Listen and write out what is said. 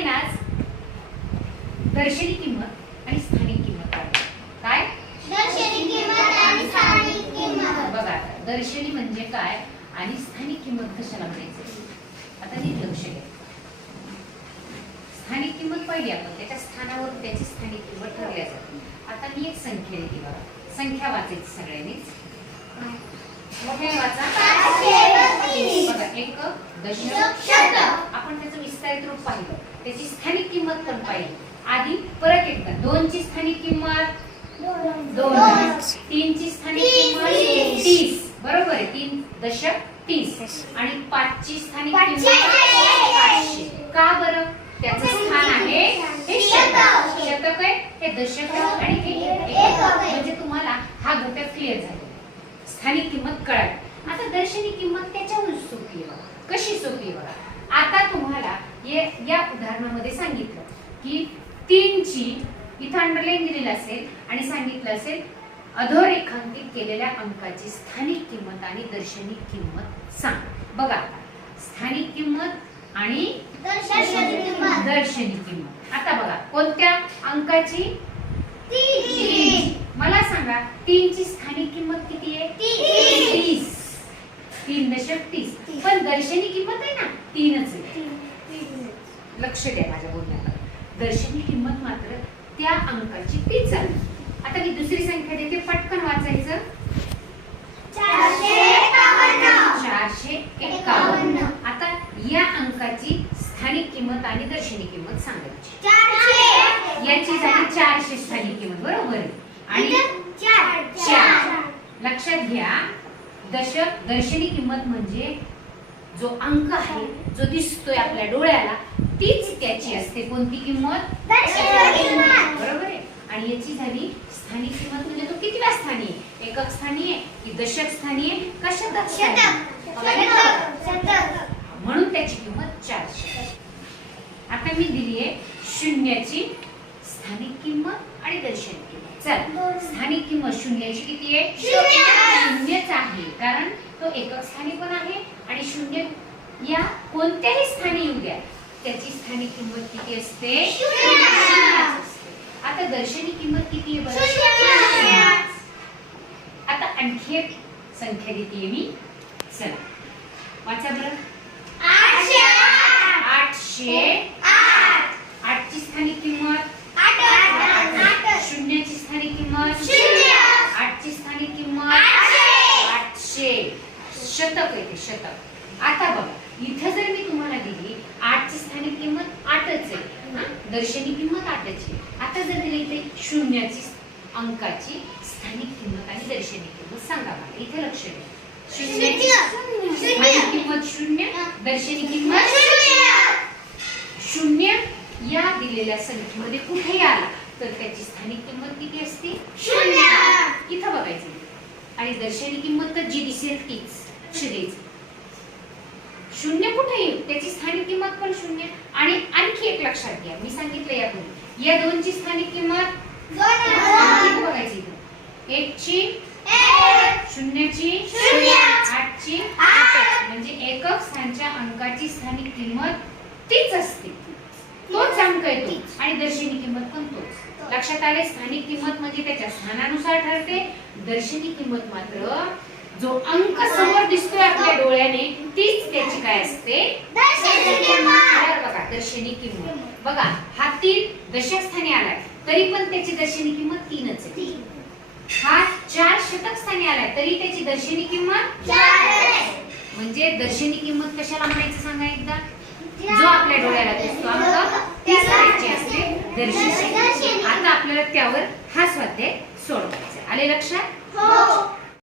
आपण आज दर्शनी किंमत आणि स्थानिक किंमत काढू. काय? दर्शनी किंमत आणि स्थानिक किंमत. बघा आता दर्शनी म्हणजे काय आणि स्थानिक किंमत कशाला म्हणायचं आता नीट लक्ष द्या. स्थानिक किंमत पहिली आपण त्याच्या स्थानावर त्याची स्थानिक किंमत ठरवल्या जाते. आता मी एक संख्या देते बघा. संख्या वाचायची सगळ्यांनीच. मोठे वाचा. बघा एक दशक शतक. आपण त्याचं विस्तारित रूप पाहिलं. त्याची स्थानिक किंमत पण पाहिली. आधी परत एकदा 2 ची स्थानिक किंमत 2, 3 ची स्थानिक किंमत 30. बरोबर आहे. 3 दशक 30 आणि 5 ची स्थानिक किंमत 500. का बरं? त्याचं स्थान आहे हे शतक. शतक आहे हे दशक आणि हे एकक. म्हणजे तुम्हाला हा घटक क्लिअर झाला. स्थानिक किंमत कळाली. आता दर्शनी किंमत त्याच्याहून सोपी आहे. कशी सोपी आहे बघा. आता तुम्हाला या उदाहरणामध्ये सांगितलं की 3 ची इथं अंडरलाईन दिलेलं असेल आणि सांगितलं असेल अधोरेखांकित केलेल्या अंकाची स्थानिक किंमत आणि दर्शनी किंमत सांग. बघा स्थानिक किंमत आणि दर्शनी किंमत. आता बघा कोणत्या अंकाची? 3. मला सांगा 3 ची स्थानिक किंमत किती आहे? 30. 3 दशक 30. पण दर्शनी किंमत आहे ना 3च आहे. लक्ष द्या माझ्या बोलण्याला. दर्शनी किंमत मात्र त्या अंकाची 30 आहे. आता मी दुसरी संख्या देते पटकन वाचायचं. 451. आता या अंकाची स्थानिक किंमत आणि दर्शनी किंमत सांगायची. याची झाली 400 स्थानिक किंमत. बरोबर आहे. आणि 4 लक्षात घ्या. दर्शनी किंमत म्हणजे जो अंक आहे जो दिसतोय आपल्या डोळ्याला तीच त्याची असते. कोणती किंमत? बरोबर आहे. आणि याची झाली स्थानिक किंमत म्हणजे तो कितव्या स्थानी आहे? एकक स्थानी आहे की दशक स्थानी आहे का शतक स्थानी? म्हणून त्याची किंमत 400. आता मी दिली आहे शून्याची स्थानिक किंमत आणि दर्शनी किंमत. चल स्थानिक किंमत शून्याची किती आहे? शून्यच आहे कारण तो एकक स्थानी पण आहे आणि शून्य या कोणत्याही स्थानी येऊ द्या त्याची स्थानिक किंमत किती असते? आता दर्शनी किंमत किती आहे बरं? आता आणखी एक संख्या देते मी. चला वाचा बरं. 808. 8 ची स्थानिक किंमत 8. शून्याची स्थानिक किंमत 8 ची स्थानिक किंमत 800. शतक आहे ते शतक. आता बघा इथं जर मी तुम्हाला दिली 8 ची स्थानिक किंमत 8च आहे. दर्शनी किंमत 8च आहे. आता जर दिली इथे शून्याची अंकाची स्थानिक किंमत आणि दर्शनी किंमत सांगा मला. इथे लक्ष द्या. शून्याची स्थानिक किंमत 0, दर्शनी किंमत 0. या दिलेल्या संख्येमध्ये कुठेही आला तर त्याची स्थानिक किंमत किती असते? 0. इथं बघायचं. आणि दर्शनी किंमत तर जी दिसेल तीच द्यायची. 0 कुठे येईल त्याची स्थानिक किंमत पण 0. आणि आणखी एक लक्षात घ्या. मी सांगितलं यापूर्वी या 2 ची स्थानिक किंमत बघायची. 1 ची 0 ची 8 ची 8 म्हणजे एकक स्थानच्या अंकाची स्थानिक किंमत तीच असते. तोच अंक येतो आणि दर्शनी किंमत पण तोच. लक्षात आले. स्थानिक किंमत म्हणजे त्याच्या स्थानानुसार ठरते. दर्शनी किंमत मात्र जो अंक समोर दिसतोय आपल्या डोळ्याने तीच त्याची काय असते? बघा दर्शनी किंमत. बघा हा 3 दशक स्थानी आलाय तरी पण त्याची दर्शनी किंमत 3च आहे. हा 4 शतक स्थानी आलाय तरी त्याची दर्शनी किंमत 4 म्हणजे दर्शनी किंमत कशाला म्हणायचं सांगा एकदा? जो आपल्या डोळ्याला दिसतो अंक तीच त्याची असते दर्शनी. आता आपल्याला त्यावर हा स्वाध्याय सोडवायचा. आले लक्षात?